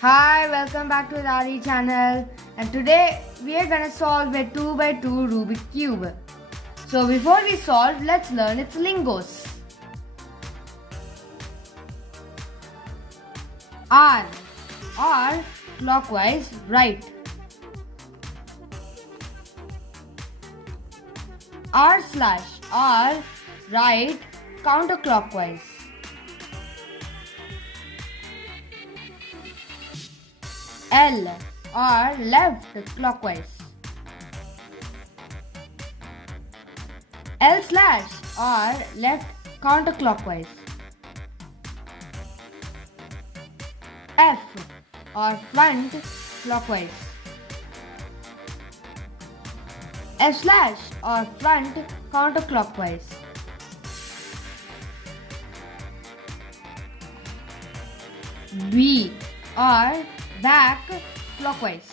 Hi, welcome back to the Ari channel, and today we are gonna solve a 2 by 2 Rubik cube. So before we solve, let's learn its lingos. R clockwise right. R/R right counterclockwise. L or left clockwise. L slash or left counterclockwise. F or front clockwise. F slash or front counterclockwise. B or back clockwise.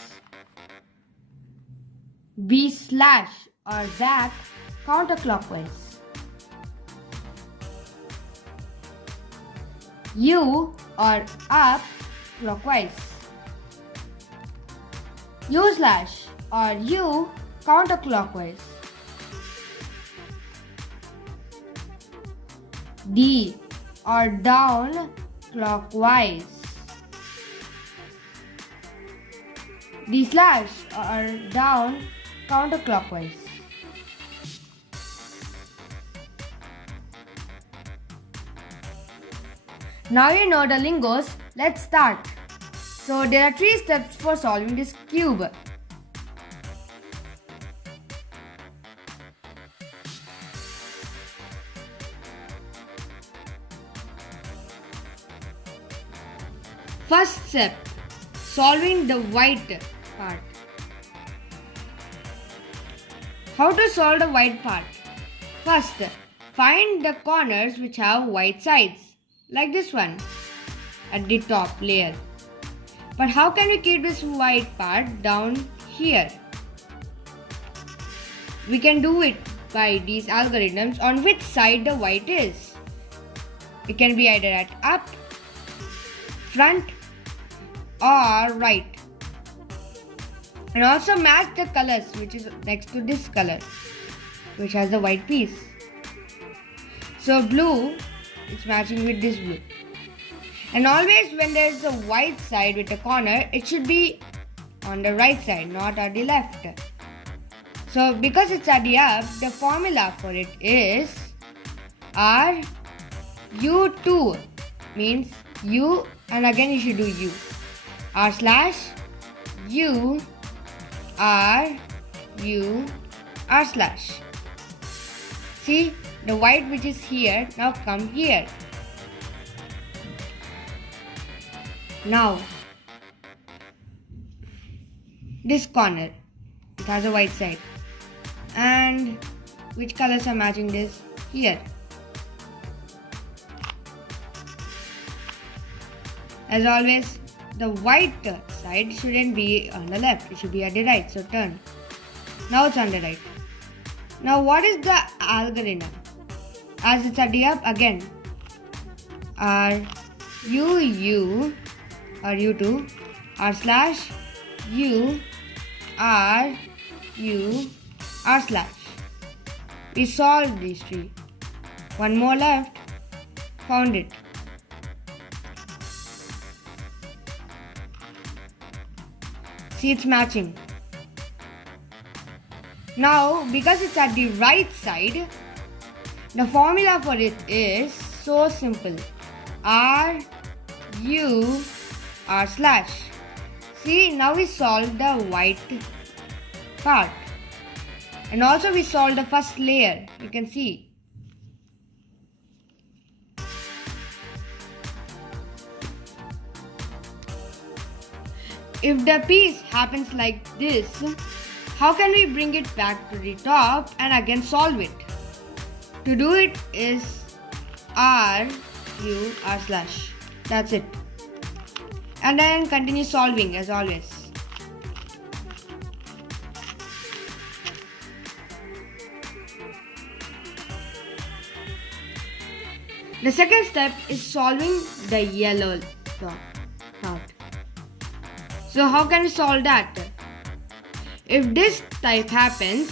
B slash or back counterclockwise. U or up clockwise. U slash or U counterclockwise. D or down clockwise. D slash or down counterclockwise. Now you know the lingos, let's start. So there are 3 steps for solving this cube. First step, solving the white part. How to solve the white part? First, find the corners which have white sides, like this one at the top layer. But how can we keep this white part down here? We can do it by these algorithms on which side the white is. It can be either at up, front or right. And also match the colors which is next to this color which has the white piece. So blue is matching with this blue. And always when there is a white side with a corner, it should be on the right side, not at the left. So because it's at the up, the formula for it is RU2 means U, and again you should do U. R slash U R U R slash. See, the white which is here now come here. Now this corner, it has a white side, and which colors are matching this? Here. As always, the white side shouldn't be on the left, it should be at the right, so turn. Now it's on the right. Now what is the algorithm? As it's at the up, again R U or U2 R slash U R U R slash. We solved these 3. One more left, found it. See, it's matching. Now, because it's at the right side, the formula for it is so simple. R U R slash. See, now we solved the white part. And also we solved the first layer. You can see. If the piece happens like this, how can we bring it back to the top and again solve it? To do it is R U R slash. That's it. And then continue solving as always. The second step is solving the yellow part. So how can we solve that? If this type happens,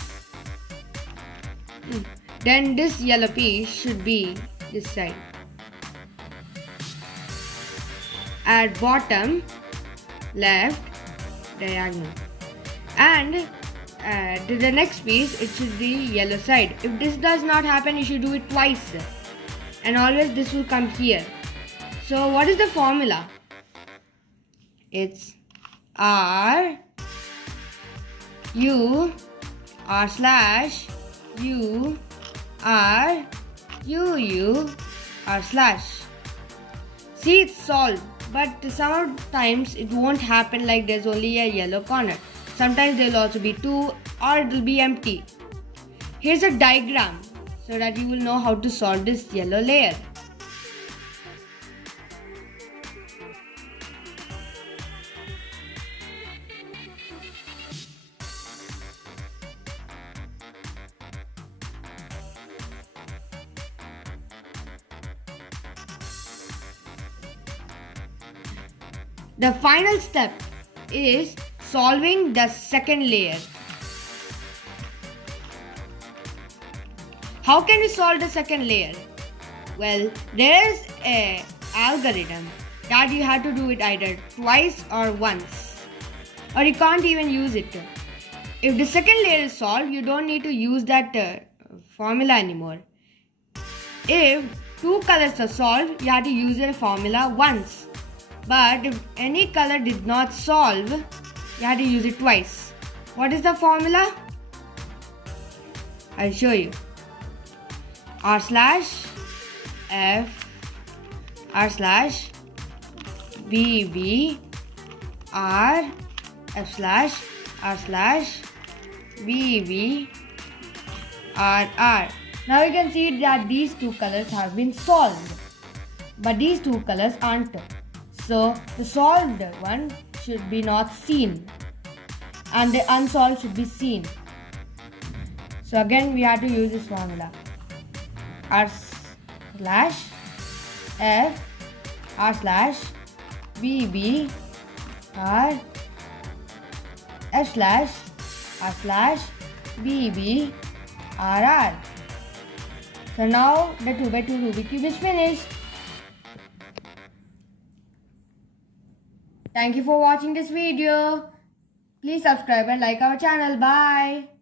then this yellow piece should be this side. At bottom, left, diagonal. And to the next piece, it should be yellow side. If this does not happen, you should do it twice. And always this will come here. So what is the formula? It's R U R slash U R U U R slash. See, it's solved, but sometimes it won't happen like there's only a yellow corner. Sometimes there will also be two, or it will be empty. Here's a diagram so that you will know how to solve this yellow layer. The final step is solving the second layer. How can we solve the second layer? Well, there is an algorithm that you have to do it either twice or once, or you can't even use it. If the second layer is solved, you don't need to use that formula anymore. If two colors are solved, you have to use the formula once. But if any color did not solve, you have to use it twice. What is the formula? I'll show you. R slash F R slash B B R F slash R slash B B R R. Now you can see that these two colors have been solved, but these two colors aren't. So the solved one should be not seen and the unsolved should be seen. So again we have to use this formula. R slash F R slash B B R F slash R slash B B R R. So now the 2x2 Rubik cube is finished. Thank you for watching this video. Please subscribe and like our channel. Bye.